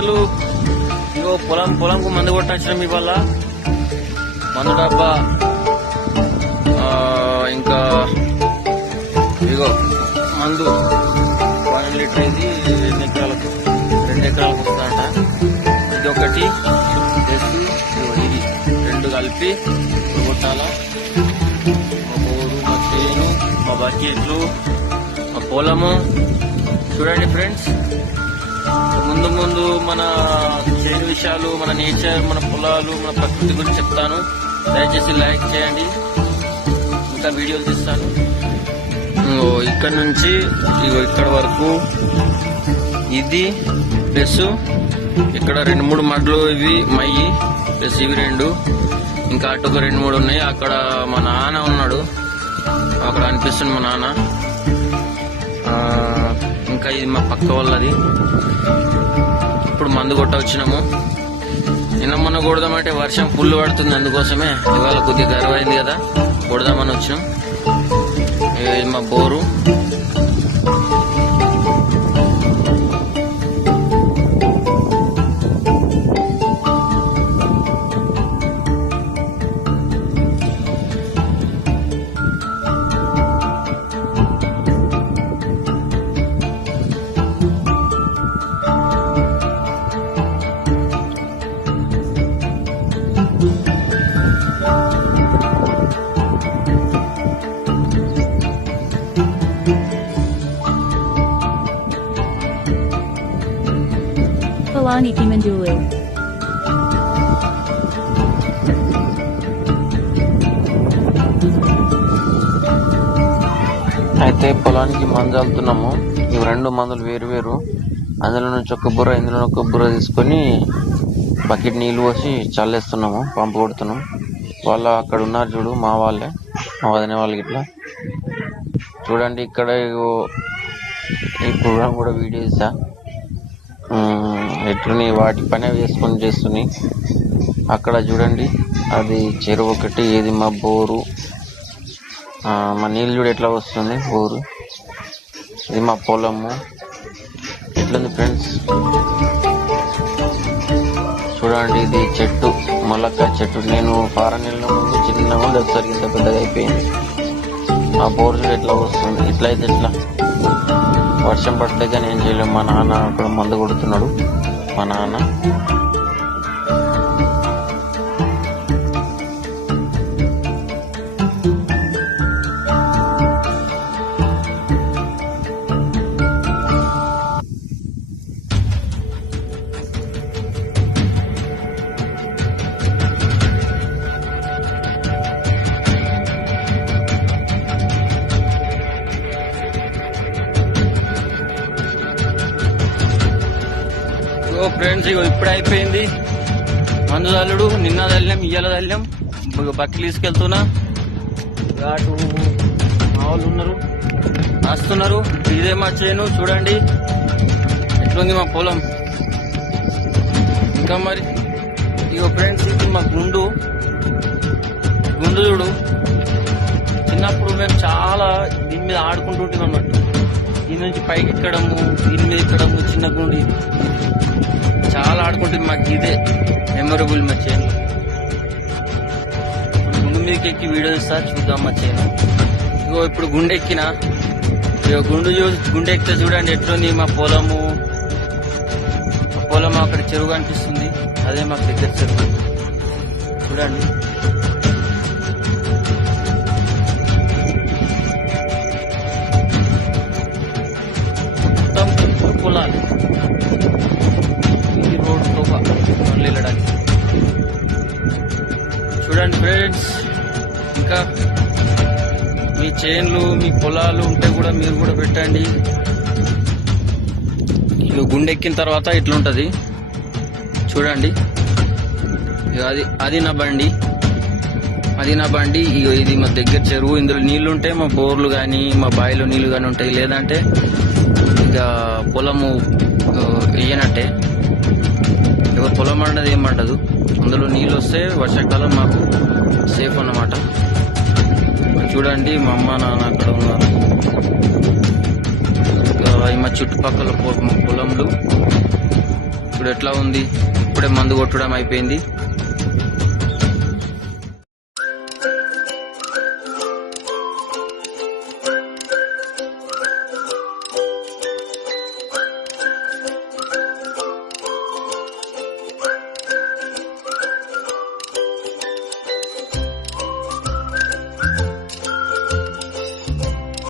మండలు ఇగో పొలం పొలంకు మందు కొట్టొచ్చినాం ఇవాళ. మందు డబ్బా. ఇంకా ఇగో మందు వన్ లీటర్ ఇది రెండు ఎకరాలకు రెండు ఎకరాలకు వస్తుందంట. ఇది ఒకటి ప్లస్ ఇది. రెండు కలిపి కొట్టాల. మా బోరు మా చేను మా బకెట్లు మా పొలము. చూడండి ఫ్రెండ్స్. మన చేను విషయాలు మన నేచర్ మన పొలాలు మన ప్రకృతి గురించి చెప్తాను. దయచేసి లైక్ చేయండి. ఇంకా వీడియోలు తీస్తాను. ఇక్కడ నుంచి ఇక్కడ వరకు. ఇది ప్లస్ ఇక్కడ రెండు మూడు మడ్లు ఇవి మయ్యి ప్లస్ ఇవి రెండు. ఇంకా అటు ఒక రెండు మూడు ఉన్నాయి. అక్కడ మా నాన్న ఉన్నాడు. అక్కడ అనిపిస్తుంది మా నాన్న. ఆ, ఇంకా ఇది మా పక్క వాళ్ళది. మందు కొట్ట వచ్చినాము నిన్న మొన్న కొడదామంటే వర్షం ఫుల్ పడుతుంది అందుకోసమే ఇవాళ కొద్దిగా గర్వైంది కదా. కొడదామని వచ్చినాం. మా బోరు. Kalani Kimandulu. అయితే పొలానికి మందు చల్లుతున్నాము ఇవి రెండు మందులు వేరు వేరు. అందులో నుంచి ఒక బుర్ర ఇందులో ఒక బుర్ర తీసుకొని బకెట్ నీళ్ళు పోసి చల్లేస్తున్నాము పంపు కొడుతున్నాం. వాళ్ళు అక్కడ ఉన్నారు చూడు మా వాళ్ళే మా వదిన వాళ్ళకి ఇట్లా చూడండి ఇక్కడ ఈ ప్రోగ్రామ్ కూడా వీడియో ఇస్తా ఎట్లని వాటి పని వేసుకొని చేస్తున్నాయి అక్కడ చూడండి అది చెరువు ఒకటి ఏది మా బోరు. ఆ, మా నీళ్ళు చూడు ఎట్లా వస్తుంది బోరు. ఇది మా పొలము. ఎట్లుంది ఫ్రెండ్స్? చూడండి ఇది చెట్టు మొలక్క చెట్టు. నేను ఫారెన్ వెళ్ళిన ముందు చిన్నగా ఒకసారి ఇంత పెద్దగా అయిపోయింది. మా బోర్ చూడు ఎట్లా వస్తుంది ఇట్లా అయితే ఎట్లా? వర్షం పడితే కానీ ఏం చేయలేము మా నాన్న అక్కడ మందు కొడుతున్నాడు. మా నాన్న ఓ ఫ్రెండ్స్ ఇగో ఇప్పుడు అయిపోయింది. మందు చల్లుడు నిన్న చల్లాం ఇయ్యాల చల్లాం ఇగో బట్టలు తీసుకెళ్తున్నా. ఇక అటు వాళ్ళు ఉన్నారు. వస్తున్నారు ఇదే మా చేను చూడండి. ఎట్లుంది మా పొలం. ఇంకా మరి ఇగో ఫ్రెండ్స్ ఇప్పుడు మా గుండు. గుండు చూడు. చిన్నప్పుడు మేము చాలా దీని మీద ఆడుకుంటుంటాం అన్నట్టు దీని నుంచి పైకి ఎక్కడము దీని మీద ఎక్కడము చిన్న గుండి ఆడుకుంటుంది మాకు ఇదే మెమొరబుల్ మా చేను గుండు మీదకి ఎక్కి వీడియో ఇస్తా చూద్దాం మా చేను ఇగో ఇప్పుడు గుండె ఎక్కిన. ఇగో గుండు చూ గుండె ఎక్కితే చూడండి ఎట్లుంది మా పొలము. పొలం అక్కడ చెరువు కనిపిస్తుంది. అదే మాకు దగ్గర చెరువు. చూడండి. చేన్లు మీ పొలాలు ఉంటే కూడా మీరు కూడా పెట్టండి. ఇక గుండె ఎక్కిన తర్వాత ఇట్లుంటుంది. చూడండి. ఇక అది అది నా బండి. అది నా బండి. ఇగో ఇది మా దగ్గర చెరువు. ఇందులో నీళ్ళు ఉంటే మా బోర్లు కానీ మా బావిలో నీళ్ళు కానీ ఉంటాయి. లేదంటే ఇక పొలము వేయనట్టే ఎవరు పొలం అన్నది ఏమంటదు అందులో నీళ్ళు వస్తే వర్షాకాలం మాకు సేఫ్ అన్నమాట. చూడండి మా అమ్మ నాన్న అక్కడ ఉన్నారు. మా చుట్టుపక్కల పొ- పొలంలో. ఇప్పుడు ఎట్లా ఉంది? ఇప్పుడే మందు కొట్టడం అయిపోయింది.